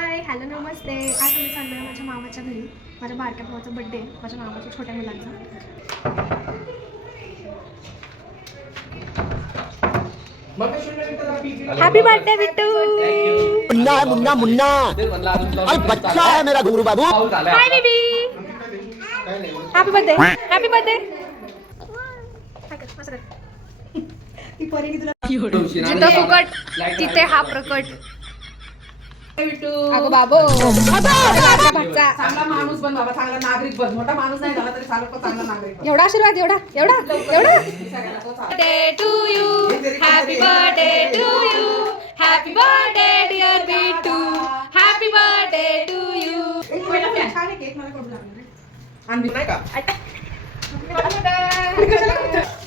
Hi hello नमस्ते. आज आम्ही चाललो आहे माझ्या मामाच्या घरी. माझ्या बारक्या भावाचा बड्डे आहे, माझ्या मामाच्या छोट्या मुलांचा. Happy birthday Bittu. मुन्ना मुन्ना मुन्ना अरे बच्चा है मेरा गुरु बाबू. Hi baby. Happy birthday happy birthday. जिथं फुकट तिथे हा प्रकट. अगं बाबो चांगला माणूस बन बाबा, चांगला नागरिक बन. मोठा माणूस नाही झाला तरी चालत, पण चांगला नागरिक बन. एवढा आशीर्वाद एवढा एवढा एवढा. Birthday to you happy birthday to you happy birthday dear Bittu happy birthday to you.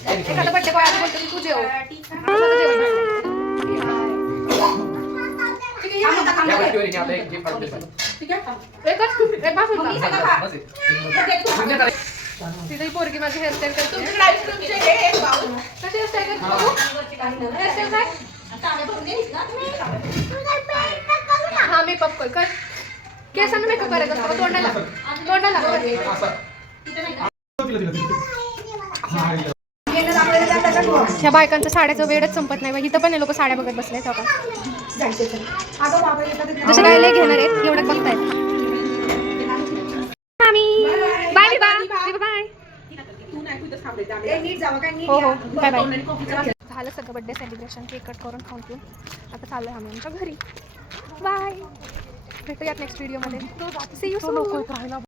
एखादा बर्थडे बॉय आधी बोलतो की तू जेव. तिथे पोरगी माझी हेअरस्टाईल करते. हा मेकअप कर केसांना मेकअप करायचा असतो, तोंडाला तोंडाला. ह्या बायकांचं साड्याचं वेळच संपत नाही. इथं पण हे लोक साड्या बघत बसले. जसं काय लय घेणार आहेत एवढं बघतायत. Bye bye bye. हो हो बाय बाय. झालं सगळं बड्डे सेलिब्रेशन. केक कट करून खाऊन पिऊन आता चाललोय आम्ही आमच्या घरी. बाय. भेटूयात नेक्स्ट व्हिडिओमध्ये. See you soon.